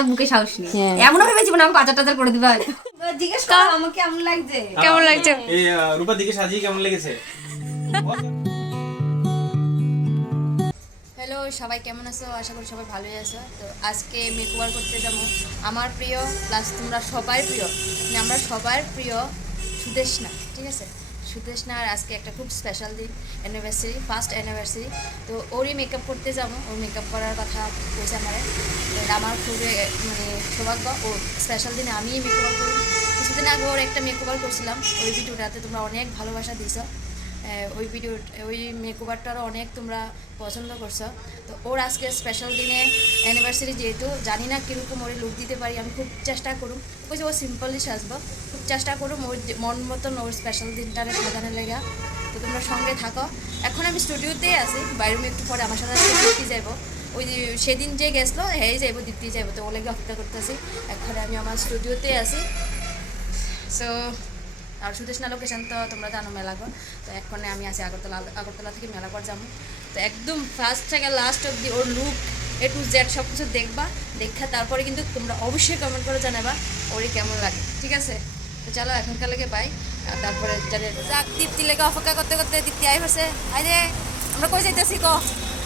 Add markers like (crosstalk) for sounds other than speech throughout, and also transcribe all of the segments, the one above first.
একদম মুখে সাহস নেই। হ্যাঁ। এমনও ভেবেছি মানে আমাকে পাচার টাচার করে দিবে। হয়তো। জিজ্ঞেস করো আমাকে কেমন লাগছে? কেমন লাগছে? এই রূপার দিকে সাজিয়ে কেমন লেগেছে? হ্যালো সবাই কেমন আছো? আশা করি সবাই ভালোই আছো। তো আজকে মেকওভার করতে যাব। আমার প্রিয় প্লাস তোমরা সবাই প্রিয়। মানে আমরা সবার প্রিয় সুদেশনা ঠিক আছে? সুদেশনার আজকে একটা খুব স্পেশাল দিন অ্যানিভার্সারি ফার্স্ট অ্যানিভার্সারি তো ওরই মেকআপ করতে যাব ওর মেকআপ করার কথা বলছে আমার। আমার খুবই মানে সৌভাগ্য ও স্পেশাল দিনে আমিই মেকআপ করি কিছুদিন আগে ওর একটা মেকওভার করছিলাম ওই ভিডিওটাতে তোমরা অনেক ভালোবাসা আহ, ওই ভিডিও ওই মেকওভারটারও অনেক তোমরা পছন্দ করছ। তো ওর আজকে স্পেশাল দিনে অ্যানিভার্সারি যেহেতু জানি না কীরকম ওর লুক দিতে পারি আমি খুব চেষ্টা করুম। বলছি ও সিম্পলি সাজবো চেষ্টা করুম ওর মন মতন ওর স্পেশাল দিনটারে সাজানোর লেগা। তো তোমরা সঙ্গে থাকো। এখন আমি স্টুডিওতেই আছি, বাইরে একটু পরে আমার সাথে দীপ্তি যাব ওই যে সেদিন যে গেছিল হ্যাঁ যাইবো, দীপ্তি যাইবো, তো ওলেগে অপেক্ষা করতেছি। এখন আমি আমার স্টুডিওতেই আছি। সো আর সুদেশনা লোকেশন তো তোমরা জানো মেলাঘর তো এক্ষণে আমি আছি আগরতলা আগরতলা থেকে মেলাঘর যাব। তো একদম ফার্স্ট থেকে লাস্ট অব্দি ওর লুক এ টু জেড সব কিছু দেখবা। দেখা তারপরে কিন্তু তোমরা অবশ্যই কমেন্ট করে জানাবা, ওরে কেমন লাগে। ঠিক আছে? চলো এখনকার লেগে পাই তারপরে যাক, দীপ্তি লেগে অপেক্ষা করতে করতে দীপ্তি আই হচ্ছে আই রে, আমরা কই যাইতেছি ক?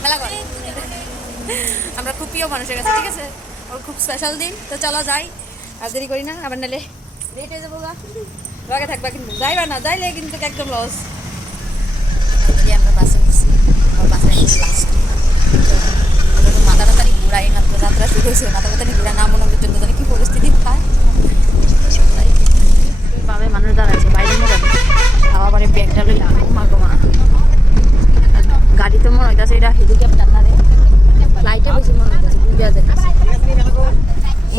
মেলাঘর (laughs) আমরা খুব প্রিয় মানুষের কাছে, ঠিক আছে? ওর খুব স্পেশাল দিন। তো চলো, যাই। আর দেরি করি না, আবার নালে লেট হয়ে যাব গা। লগে থাকবা কিন্তু। যাইবা না, যাইলে কিন্তু একদম লস আমরা বাসে আর বাসে লাস্ট মাথা টাতারি ঘুরাই মাত্র যাত্রা শুরু হয়েছে মাথা টাতারি ঘুরা না মনে জন্য জানি কি পরিস্থিতি পায় পাবে মানুষ দাঁড়াচ্ছে বাইরে নিয়ে যাবে খাওয়া পরে ব্যাগটা লইলা মাগো মা গাড়ি তো মনে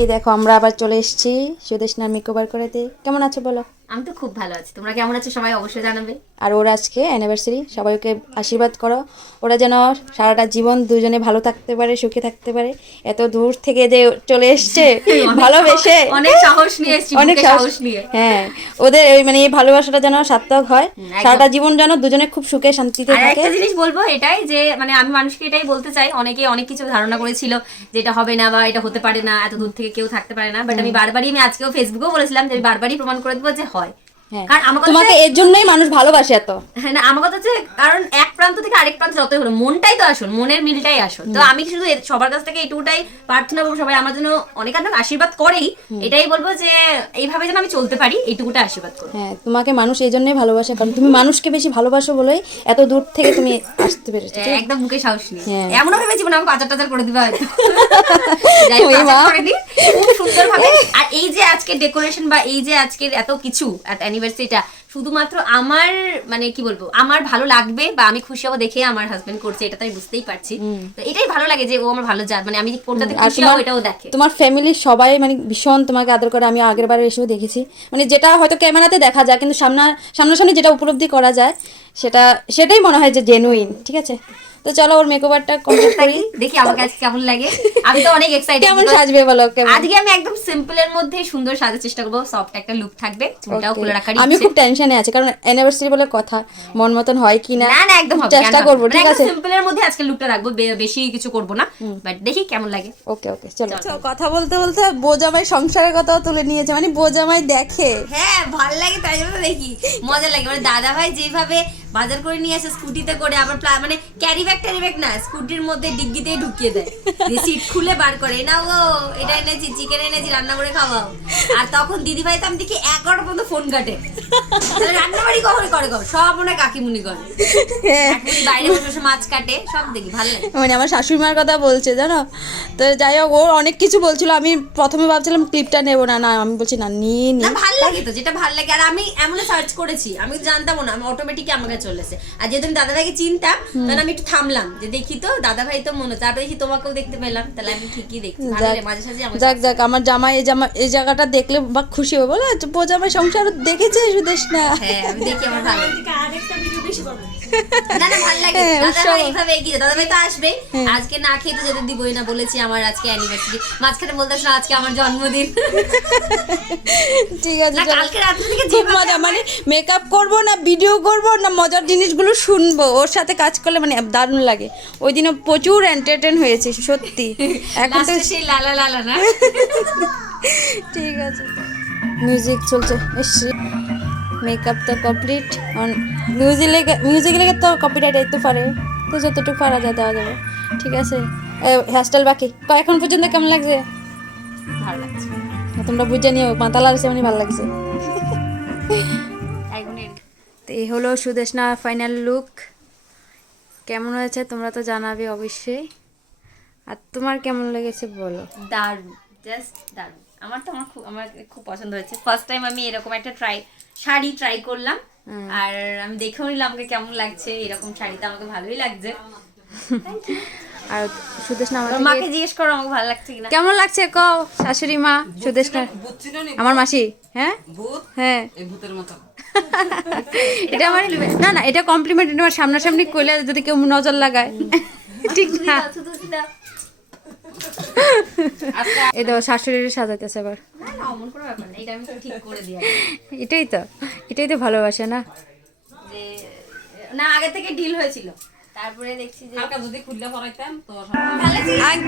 এই দেখো আমরা আবার চলে এসেছি সুদেশনার মেকওভার করাতে। কেমন আছো বলো? আমি তো খুব ভালো আছি। তোমরা কেমন আছো সবাই অবশ্যই জানাবে। আর ওর আজকে অ্যানিভার্সারি সবাইকে আশীর্বাদ করো। ওরা যেন সারাটা জীবন দুজনে ভালো থাকতে পারে সুখে থাকতে পারে। এত দূর থেকে যে চলে এসছে (laughs) ভালোবেসে। অনেক সাহস নিয়ে এসেছি অনেক সাহস। নিয়ে। হ্যাঁ ওদের ওই মানে এই ভালোবাসাটা যেন সার্থক হয়। সারাটা জীবন যেন দুজনে খুব সুখে শান্তিতে থাকে। একটা জিনিস বলব এটাই যে মানে আমি মানুষকে এটাই বলতে চাই অনেকে অনেক কিছু ধারণা করেছিল যে এটা হবে না বা এটা হতে পারে না এত দূর থেকে কেউ থাকতে পারে না। বাট আমি বারবারই আমি আজকেও ফেসবুকেও বলেছিলাম যে আমি বারবারই প্রমাণ করে দেবো যে হয় হ্যাঁ। কারণ আমার কথা তোমাকে এর জন্যই মানুষ ভালোবাসে এত। হ্যাঁ না আমার কথা হচ্ছে কারণ এক প্রান্ত থেকে আরেক প্রান্ত যতই হলো মনটাই তো আসল মনের মিলটাই আসল। তো আমি শুধু সবার কাছ থেকে এইটুকুটাই প্রার্থনা করব সবাই আমার জন্য অনেক অনেক আশীর্বাদ করেই এটাই বলব যে এইভাবে যেন আমি চলতে পারি এইটুকুটা আশীর্বাদ করব। হ্যাঁ তোমাকে মানুষ এই জন্যই ভালোবাসে কারণ তুমি মানুষকে বেশি ভালোবাসো বলেই এত দূর থেকে তুমি আসতে পেরেছ একদম মুখে সাহস নেই। হ্যাঁ। এমনও ভেবেছি মানে আমাকে পাচার টাচার করে দিবে হয়তো। (laughs) খুব আর এই যে আজকে ডেকোরেশন বা এই যে আজকের এত কিছু অ্যানিভার্সারিটা শুধুমাত্র আমার মানে কি বলব আমার ভালো লাগবে বা আমি খুশি হব দেখে আমার হাজবেন্ড করছে এটা তো আমি বুঝতেই পারছি। তো এটাই ভালো লাগে যে ও আমার ভালো যা মানে আমি কোনটাতে খুশি হব এটাও দেখে। তোমার ফ্যামিলি সবাই মানে ভীষণ তোমাকে আদর করে আমি আগের বারে এসেও দেখেছি। মানে যেটা হয়তো ক্যামেরাতে দেখা যায় কিন্তু সামনা সামনাসামনি যেটা উপলব্ধি করা যায় সেটা সেটাই মনে হয় যে জেনুইন ঠিক আছে? তো চলো ওর মেকওভারটা কমপ্লিট করি। দেখি আমাকে আজকে কেমন লাগে। আমি তো অনেক এক্সাইটেড কেমন সাজবে বলো কেমন? আজকে আমি একদম সিম্পল এর মধ্যে সুন্দর সাজার চেষ্টা করব। সফট একটা লুক থাকবে চুলটাও. খুলে রাখার আমি খুব টেনশনে আছি কারণ অ্যানিভার্সারি বলে কথা মন মতন হয় কি না না না একদম হবে, চেষ্টা? করব মানে ঠিক আছে? সিম্পলের মধ্যে আজকে লুকটা রাখব বেশি কিছু করব না। বাট দেখি কেমন লাগে। ওকে ওকে চলো। কথা বলতে বলতে বোজামাই সংসারের কথাও তুলে নিয়েছে মানে বোজামাই দেখে। হ্যাঁ ভালো লাগে তাই জন্য দেখি। মজা লাগে। মানে দাদা ভাই যেভাবে বাজার করে নিয়ে আসে স্কুটিতে করে আবার মানে ক্যারি ব্যাগ ট্যারি ব্যাগ না, স্কুটির মধ্যে ডিগ্গিতেই ঢুকিয়ে দেয়। সিট খুলে বার করে না ও এটা এনেছি চিকেন এনেছি, রান্না করে খাওয়াও। আর তখন দিদি ভাই তো আমি দেখি এগারোটা পর্যন্ত ফোন কাটে রান্নাবাড়ি কখন করে সব মনে কাকিমুনি করে। বাইরে বসে বসে মাছ কাটে সব দেখি ভালো লাগে। মানে আমার শাশুড়ি মার কথা বলছে জানো? তো যাই হোক ও অনেক কিছু বলছিল আমি প্রথমে ভাবছিলাম ক্লিপটা নেব। না না আমি বলছি না নিয়ে নি। ভালো লাগে তো যেটা ভালো লাগে। আর আমি এমন সার্চ করেছি আমি তো জানতাম না আমি অটোমেটিক আমার কাছে চলে এসে আর যেহেতু আমি দাদাভাইকে চিনতাম তখন আমি একটু থামলাম যে দেখি তো দাদাভাই তো মনে হচ্ছে তারপরে দেখি তোমাকেও দেখতে পেলাম। তাহলে আমি ঠিকই দেখছি মাঝে সাঝে যাক যাক আমার জামাই এই জামা এই জায়গাটা দেখলে বা খুশি হবে বলে? বোজামাই সংসার দেখেছিস সুদেশনা হ্যাঁ আমি দেখি আমার ভালো। আরেকটা ভিডিও বেশি করব। না না ভালো লাগে। হ্যাঁ, দাদা ভাই এইভাবে এগিয়ে দাদা ভাই তো আসবে। হ্যাঁ। আজকে না খেয়ে তো যেতে দিবই না বলেছি আমার আজকে অ্যানিভার্সারি মাঝখানে না আজকে আমার জন্মদিন। ঠিক আছে কালকে রাত্রে থেকে খুব মজা মানে মেকআপ করব না ভিডিও করব না মজার জিনিসগুলো শুনব। ওর সাথে কাজ করলে মানে দারুণ লাগে। ওই দিনও প্রচুর এন্টারটেন হয়েছে সত্যি। (laughs) এখন তো সেই লালা লালা না? (laughs) ঠিক আছে। মিউজিক চলছে মেকআপ তো কমপ্লিট মিউজিক লেগে মিউজিক লেগে তো কপিরাইট দিতে পারে। তো যতটুকু পারা যায় দেওয়া যাবে। ঠিক আছে? হেয়ারস্টাইল বাকি। তো এখন পর্যন্ত কেমন লাগছে? ভালো লাগছে। তোমরা বুঝে নিও। মাতালা আছে মানে ভালো লাগছে। তো এই হলো সুদেশনা ফাইনাল লুক কেমন হয়েছে তোমরা তো জানাবে অবশ্যই। আর তোমার কেমন লেগেছে বলো। দারুণ। জাস্ট দারুণ। আমার তো আমার খুব আমার খুব পছন্দ হয়েছে। ফার্স্ট টাইম আমি এরকম একটা ট্রাই শাড়ি ট্রাই করলাম। আর আমি দেখেও নিলাম আমাকে কেমন লাগছে এরকম শাড়িতে আমাকে ভালোই লাগছে। (laughs) আর সুদেশনা আমার মাকে জিজ্ঞেস করো আমাকে ভালো লাগছে কিনা। কেমন লাগছে? ক শাশুড়ি মা সুদেশনা আমার মাসি হ্যাঁ? হ্যাঁ। (laughs) এটা আমার না না এটা কমপ্লিমেন্ট এটা আমার সামনাসামনি কইলে যদি কেউ নজর লাগায়। ঠিক না। এই দেখো শাশুড়ির সাজাইতেছে এবার। না না অমন কোনো ব্যাপার না। এটা আমি ঠিক করে দিই এটাই তো এটাই তো ভালোবাসা না? না আগে থেকে ডিল হয়েছিল। তারপরে দেখছি যে হালকা যদি খুললে পরাইতাম তো তো। হয়ে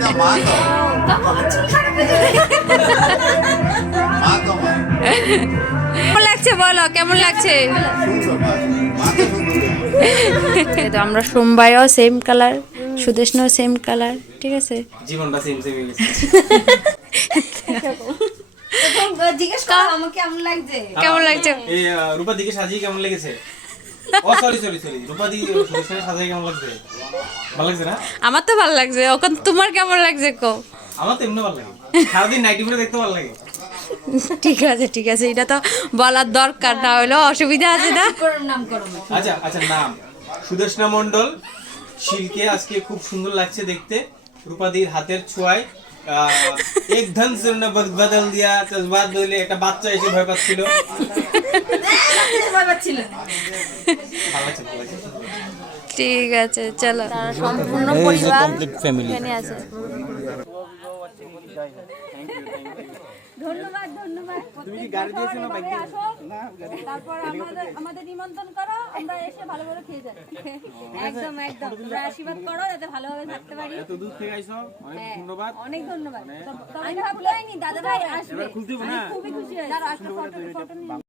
তো কেমন লাগছে বলো? কেমন লাগছে? তো তো আমরা সোমবারও সেম কালার সুদেশনও সেম কালার ঠিক আছে? জীবনটা সেম সেম জিজ্ঞেস করো আমাকে কেমন লাগছে? কেমন লাগছে? এই রূপা দিকে সাজিয়ে কেমন লেগেছে? ও সরি সরি সরি রূপা দি সরিষারে সাজিয়ে কেমন লাগছে? ভালো লাগছে না? আমার তো ভালো লাগছে ওখান তোমার কেমন লাগছে কো? আমার তো এমনি ভালো লাগে। সারাদিন নাইটি পরে দেখতে ভালো লাগে। ঠিক আছে ঠিক আছে এটা তো বলার দরকার না হলো অসুবিধা আছে না? নাম করো আচ্ছা আচ্ছা নাম। সুদেশনা মন্ডল শিলকে আজকে খুব সুন্দর লাগছে দেখতে। রূপাদির হাতের ছোঁয়ায় আহ, এক ধন সে না বদল দিয়া বাদ বলে একটা বাচ্চা এসে ভয় পাচ্ছিল। ভয় ঠিক আছে চলো। সম্পূর্ণ পরিবার এখানে আছে। ধন্যবাদ ধন্যবাদ। আসো। তারপর আমাদের আমাদের নিমন্ত্রণ করো আমরা এসে ভালো ভালো খেয়ে যাই। একদম একদম। তোমরা আশীর্বাদ করো যাতে ভালোভাবে থাকতে পারি। এত দূর থেকে আইছো? অনেক হ্যাঁ, ধন্যবাদ। অনেক ধন্যবাদ। আমি ভাবলাইনি দাদা ভাই আসবে। খুবই খুশি হয়েছি। একটা ফটো